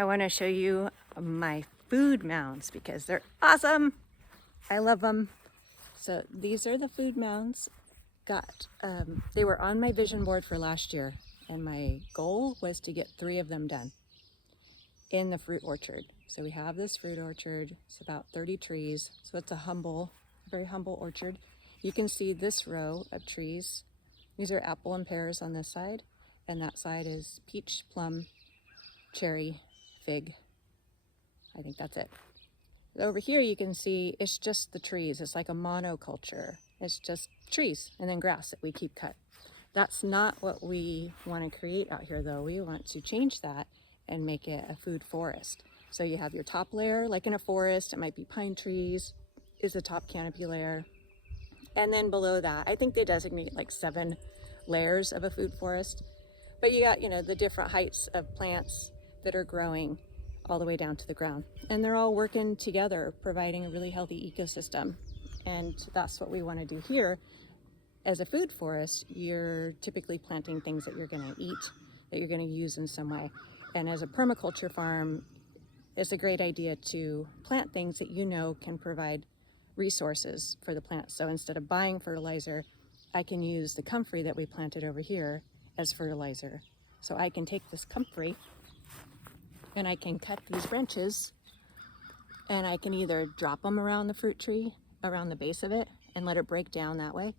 I want to show you my food mounds because they're awesome. I love them. So these are the food mounds. They were on my vision board for last year, and my goal was to get 3 of them done in the fruit orchard. So we have this fruit orchard. It's about 30 trees. So it's a very humble orchard. You can see this row of trees. These are apple and pears on this side, and that side is peach, plum, cherry, fig. I think that's it. Over here you can see it's just the trees. It's like a monoculture. It's just trees and then grass that we keep cut. That's not what we want to create out here though. We want to change that and make it a food forest. So you have your top layer, like in a forest, it might be pine trees, is the top canopy layer. And then below that, I think they designate like 7 layers of a food forest. But you got, the different heights of plants that are growing all the way down to the ground. And they're all working together, providing a really healthy ecosystem. And that's what we want to do here. As a food forest, you're typically planting things that you're going to eat, that you're going to use in some way. And as a permaculture farm, it's a great idea to plant things that can provide resources for the plants. So instead of buying fertilizer, I can use the comfrey that we planted over here as fertilizer. So I can take this comfrey and I can cut these branches and I can either drop them around the fruit tree, around the base of it, and let it break down that way.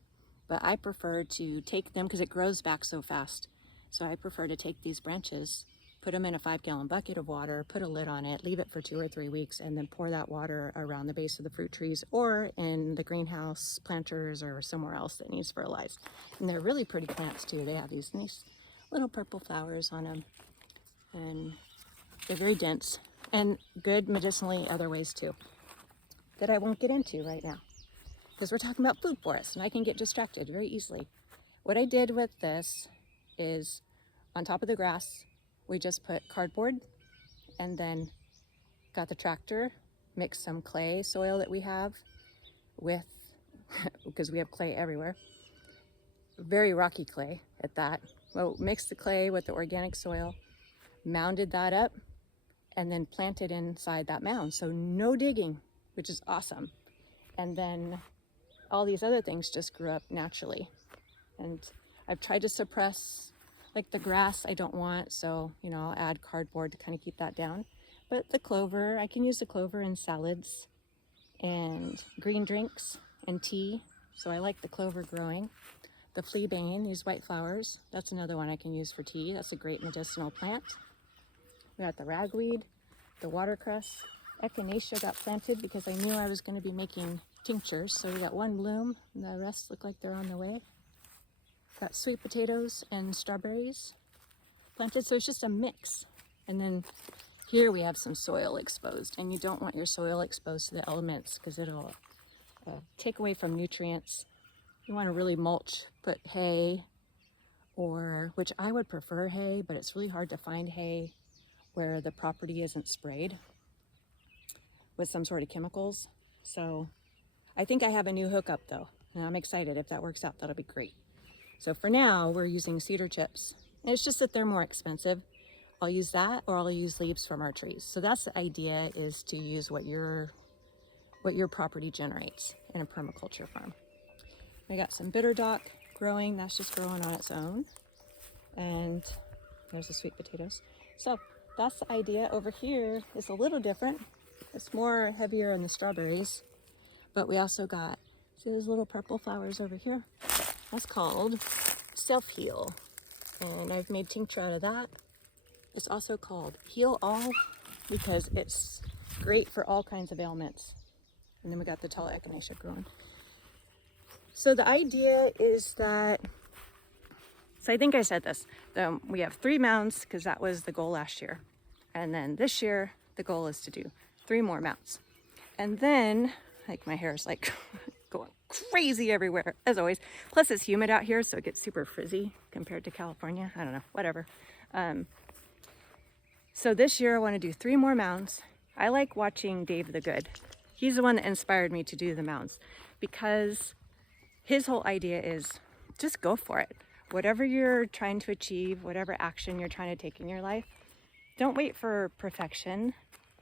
But I prefer to take them because it grows back so fast. So I prefer to take these branches, put them in a 5-gallon bucket of water, put a lid on it, leave it for 2 or 3 weeks, and then pour that water around the base of the fruit trees or in the greenhouse planters or somewhere else that needs fertilized. And they're really pretty plants too. They have these nice little purple flowers on them, and they're very dense and good medicinally other ways too that I won't get into right now because we're talking about food forests and I can get distracted very easily. What I did with this is on top of the grass, we just put cardboard and then got the tractor, mixed some clay soil that we have with, because we have clay everywhere, very rocky clay at that. Well, mixed the clay with the organic soil, mounded that up, and then planted inside that mound. So no digging, which is awesome. And then all these other things just grew up naturally. And I've tried to suppress like the grass I don't want, so I'll add cardboard to kind of keep that down. But the clover, I can use the clover in salads and green drinks and tea. So I like the clover growing. The fleabane, these white flowers, that's another one I can use for tea. That's a great medicinal plant. We got the ragweed, the watercress. Echinacea got planted because I knew I was going to be making tinctures. So we got 1 bloom, and the rest look like they're on the way. Got sweet potatoes and strawberries planted, so it's just a mix. And then here we have some soil exposed, and you don't want your soil exposed to the elements because it'll take away from nutrients. You want to really mulch, put hay, which I would prefer hay, but it's really hard to find hay where the property isn't sprayed with some sort of chemicals. So I think I have a new hookup though, and I'm excited. If that works out, that'll be great. So for now, we're using cedar chips. And it's just that they're more expensive. I'll use that, or I'll use leaves from our trees. So that's the idea, is to use what your property generates in a permaculture farm. We got some bitter dock growing. That's just growing on its own. And there's the sweet potatoes. So that's the idea. Over here is a little different. It's more heavier in the strawberries. But we also got, see those little purple flowers over here? That's called self-heal. And I've made tincture out of that. It's also called Heal All because it's great for all kinds of ailments. And then we got the tall echinacea growing. So the idea is that, so I think I said this, we have 3 mounds because that was the goal last year. And then this year, the goal is to do 3 more mounds. And then, like my hair is like going crazy everywhere, as always. Plus it's humid out here, so it gets super frizzy compared to California. I don't know, whatever. So this year I want to do 3 more mounds. I like watching Dave the Good. He's the one that inspired me to do the mounds because his whole idea is just go for it. Whatever you're trying to achieve, whatever action you're trying to take in your life, don't wait for perfection.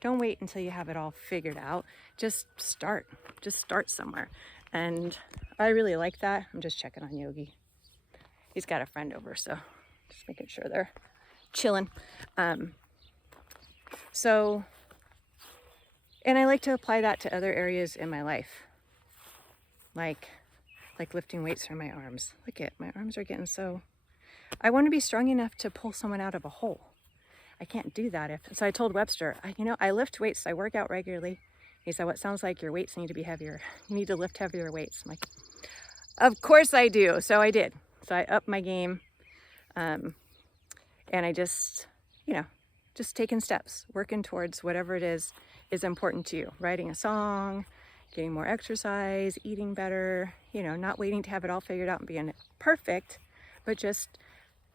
Don't wait until you have it all figured out. Just start somewhere. And I really like that. I'm just checking on Yogi. He's got a friend over, so just making sure they're chilling. So, and I like to apply that to other areas in my life. Like lifting weights for my arms. Look at, my arms are getting so, I want to be strong enough to pull someone out of a hole. I can't do that so I told Webster, I lift weights, I work out regularly. He said, what sounds like your weights need to be heavier. You need to lift heavier weights. I'm like, of course I do. So I did. So I upped my game. And I just, just taking steps, working towards whatever it is important to you. Writing a song, getting more exercise, eating better, not waiting to have it all figured out and being perfect, but just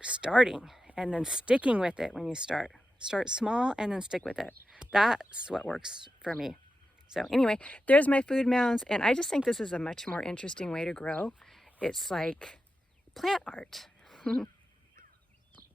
starting and then sticking with it when you start. Start small and then stick with it. That's what works for me. So anyway, there's my food mounds, and I just think this is a much more interesting way to grow. It's like plant art.